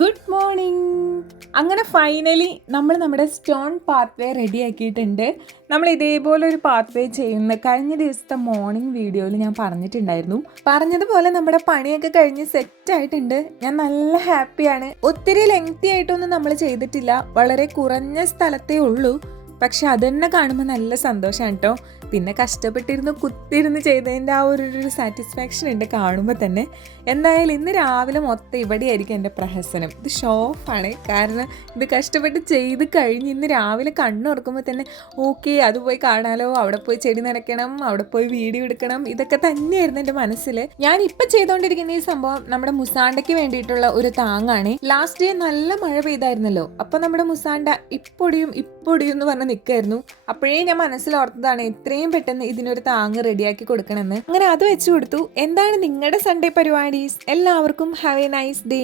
Good morning. അങ്ങനെ finally നമ്മൾ നമ്മുടെ സ്റ്റോൺ പാത്വേ റെഡി ആക്കിയിട്ടുണ്ട്. നമ്മൾ ഇതേപോലെ ഒരു പാത്വേ ചെയ്യുന്ന കഴിഞ്ഞ ദിവസത്തെ മോർണിംഗ് വീഡിയോയിൽ ഞാൻ പറഞ്ഞിട്ടുണ്ടായിരുന്നു. പറഞ്ഞതുപോലെ നമ്മുടെ പണിയൊക്കെ കഴിഞ്ഞ് സെറ്റ് ആയിട്ടുണ്ട്. ഞാൻ നല്ല ഹാപ്പിയാണ്. ഒത്തിരി ലെങ്തി ആയിട്ടൊന്നും നമ്മൾ ചെയ്തിട്ടില്ല, വളരെ കുറഞ്ഞ സ്ഥലത്തേ ഉള്ളൂ. പക്ഷെ അതന്നെ കാണുമ്പോൾ നല്ല സന്തോഷമാണ് കേട്ടോ. പിന്നെ കഷ്ടപ്പെട്ടിരുന്നു കുത്തിരുന്ന് ചെയ്തതിൻ്റെ ആ ഒരു സാറ്റിസ്ഫാക്ഷൻ ഉണ്ട് കാണുമ്പോൾ തന്നെ. എന്തായാലും ഇന്ന് രാവിലെ മൊത്തം ഇവിടെയായിരിക്കും എൻ്റെ പ്രഹസനം. ഇത് ഷോ ഓഫാണ്, കാരണം ഇത് കഷ്ടപ്പെട്ട് ചെയ്ത് കഴിഞ്ഞ് ഇന്ന് രാവിലെ കണ്ണുറക്കുമ്പോൾ തന്നെ ഓക്കെ അത് പോയി കാണാലോ, അവിടെ പോയി ചെടി നനയ്ക്കണം, അവിടെ പോയി വീഡിയോ എടുക്കണം, ഇതൊക്കെ തന്നെയായിരുന്നു എൻ്റെ മനസ്സിൽ. ഞാൻ ഇപ്പം ചെയ്തുകൊണ്ടിരിക്കുന്ന ഈ സംഭവം നമ്മുടെ മുസാണ്ടയ്ക്ക് വേണ്ടിയിട്ടുള്ള ഒരു താങ്ങാണ്. ലാസ്റ്റ് ഡേ നല്ല മഴ പെയ്തായിരുന്നല്ലോ, അപ്പോൾ നമ്മുടെ മുസാണ്ട ഇപ്പൊടിയും എന്ന് പറഞ്ഞ് നിൽക്കായിരുന്നു. അപ്പോഴേ ഞാൻ മനസ്സിലോർത്തതാണ് എത്രയും പെട്ടെന്ന് ഇതിനൊരു താങ്ങ് റെഡിയാക്കി കൊടുക്കണമെന്ന്. അങ്ങനെ അത് വെച്ചു കൊടുത്തു. എന്താണ് നിങ്ങളുടെ സൺഡേ പരിപാടീസ്? എല്ലാവർക്കും ഹാവ് എ നൈസ് ഡേ.